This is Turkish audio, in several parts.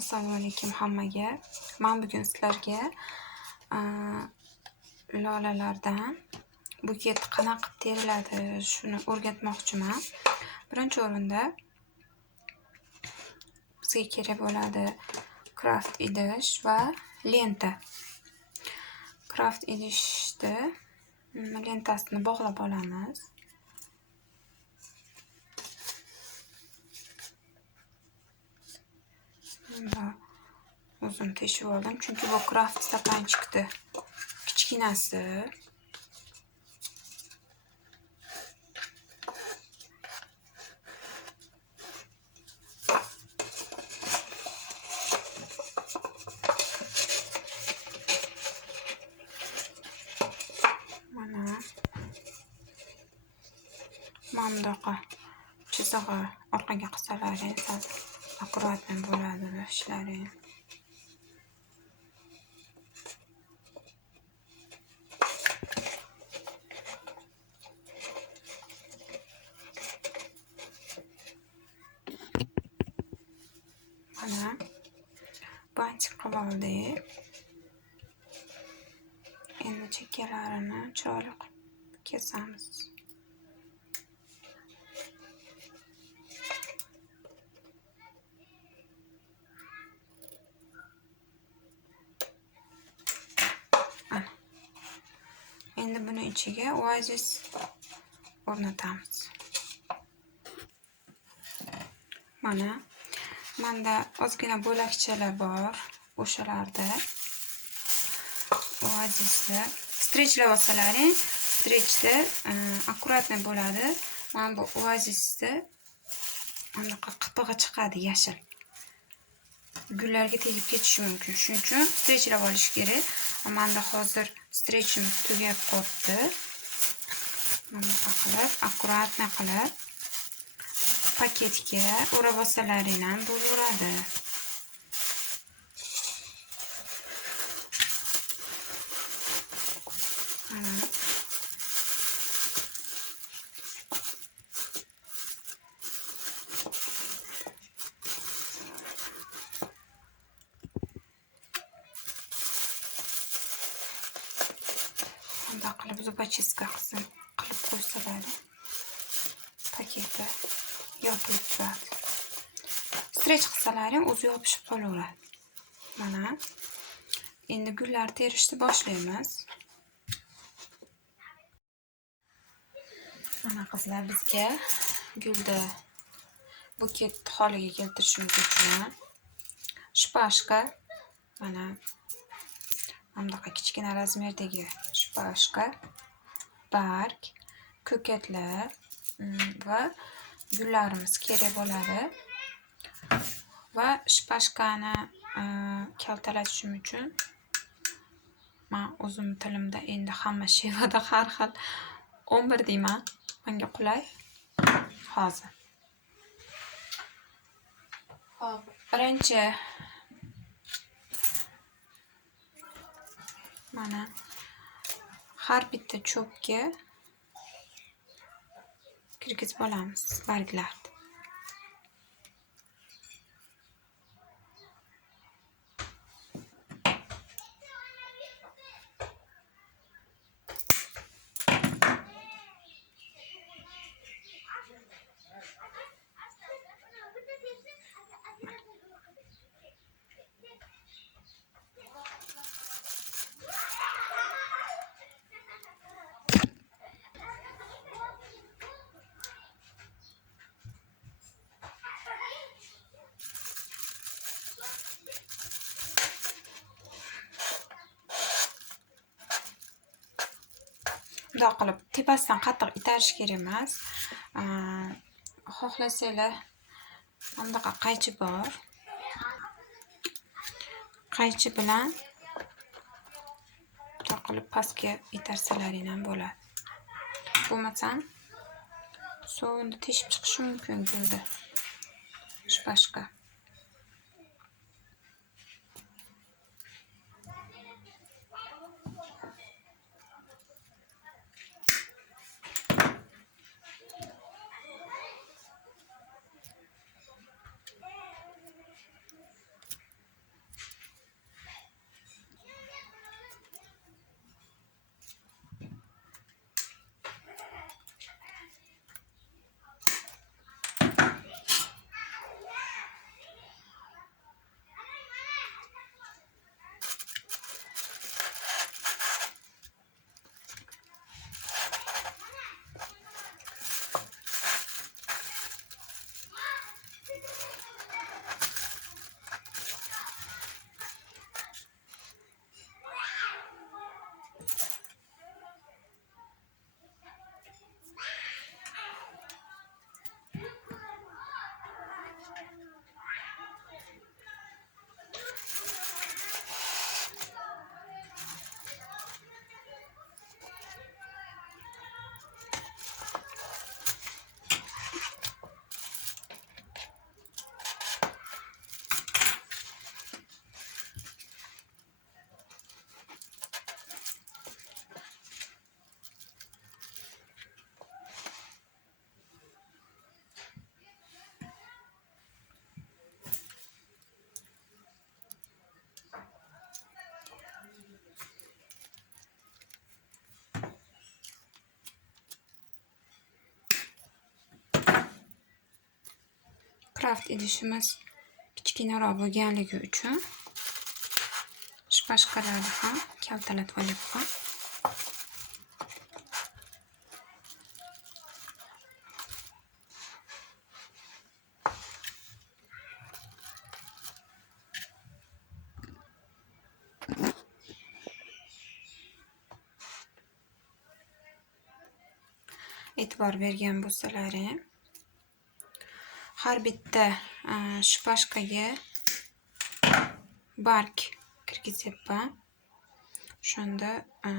assalomu alaykum hammaga. Man bugun sizlarga lolalardan buket qanaqa qilib teriladi shuni o'rgatmoqchiman. Birinchi o'rinda bizga kerak bo'ladi kraft idish va lenta. Kraft idishni lentasini bog'lab olamiz. Va o'zim teshib oldim chunki bu kraft stakanchikni kichkinasi mana mana. Bunaqa chizig'i orqaga qilsalaring sal аккуратно bo'ladi ishlaring mana bantik qilib oldik endi chekkalarini chiroyli qilib kesamiz Ichiga oasis o'rnatamiz mana. Manda ozgina bo'lakchalar bor. O'shalarda oazisni strechlab olsalaring strechda e, akkuratно bo'ladi. Mana bu oazisni anaqa qipig'i chiqadi yashil. Gullarga tegib ketishi mumkin. Shuning uchun strechlab olish kerak. Manda hozir strechim tugab qolibdi. Mana bunaqa qilib akkuratно qilib. Paketga o'ra olsalaring ham bo'laveradi mana. Bundoq qilib zubочистка qilsin qilib qo'ysalar paketi yopilib turadi strech qilsalaring o'zi yopishib qolaveradi mana. Endi gullar terishni boshlaymiz mana qizlar bizga gulni buket holiga keltirishimiz uchun. Shpashka mana bunaqa kichkina razmerdagi shpashka barg ko'katlar mm, va gullarimiz kerak bo'ladi va shpashkani kaltalatishim uchun man o'zim tilimda endi hamma shevada har xil o'n bir deyman manga qulay hozir hop birinchi mana. Har bitta cho'pga kirgizib olamiz. Barglarni bundoq qilib tepasidan qattiq itarish kerak emas. Xohlasanglar mana bunaqa qaychi bor? Qaychi bilan bundoq qilib pastga itarsalaring ham bo'ladi. Bo'lmasam sovunni teshib chiqishi mumkin gulni boshqa. Kraft idishimiz kichkinaroq bo'lganligi uchun shpashkalarni ham kaltalatib olyapman e'tibor bergan bo'lsalaring har bitta e, shpashkaga bark kirgizyapman shunda e,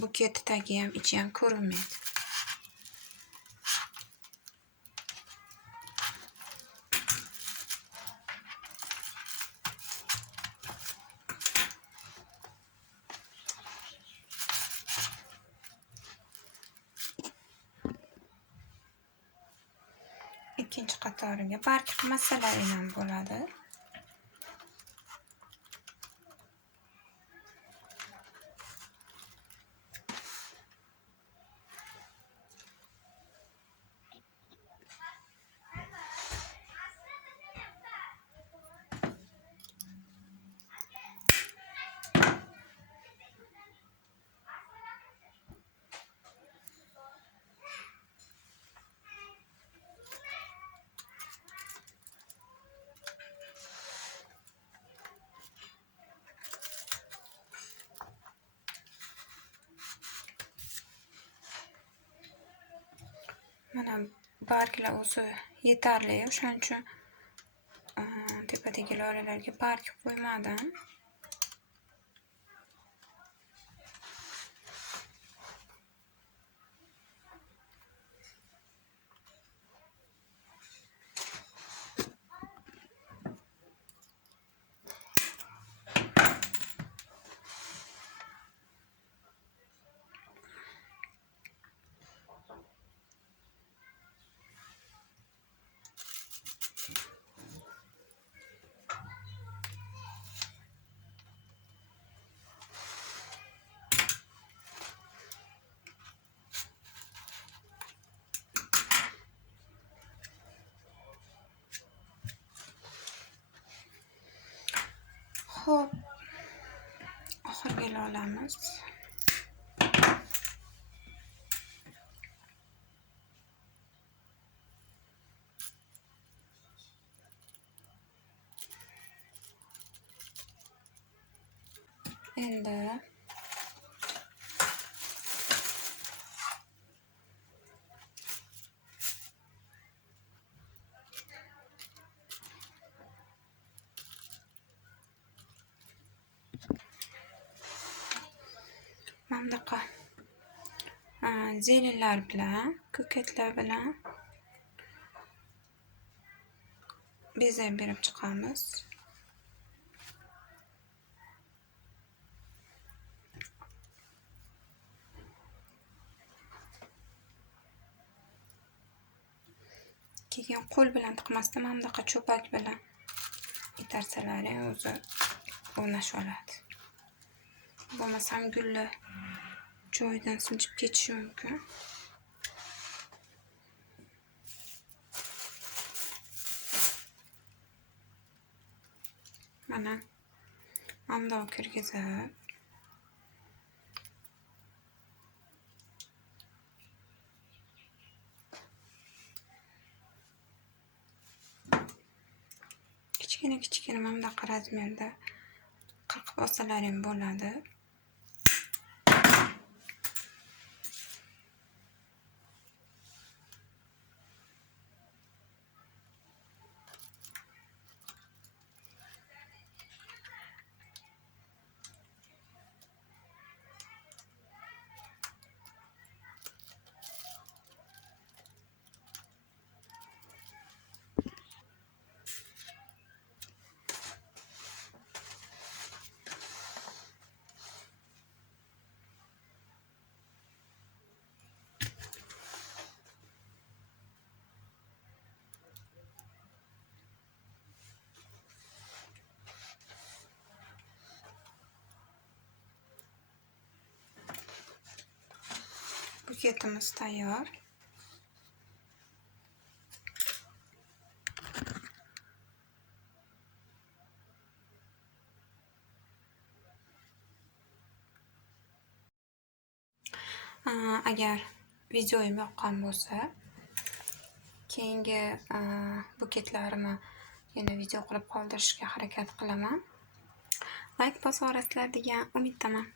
buketi tagi ham ichi ham ko'rinmaydi ikkinchi qatorga barg ham bo'ladi. Mana barglar o'zi yetarli. O'shaning uchun tepadagi lolalarga barg qo'ymadim. olamaz. And the zelenlar bilan ko'katlar bilan bezab berib chiqamiz keyin qo'l bilan tiqmasdan mana bunaqa cho'pak bilan itarsalaring o'zi o'rnashib oladi bo'lmasam gullar joyidan sinchib ketishi mumkin mana bundoq kirgizib kichkina kichkina mana bunaqa razmerda qirqib olsalaring bo'ladi Paketimiz tayyor. agar videoyim yoqqan bo'lsa keyingi buketlarimni yana video qilib qoldirishga harakat qilaman layk bosvorasizlar degan umiddaman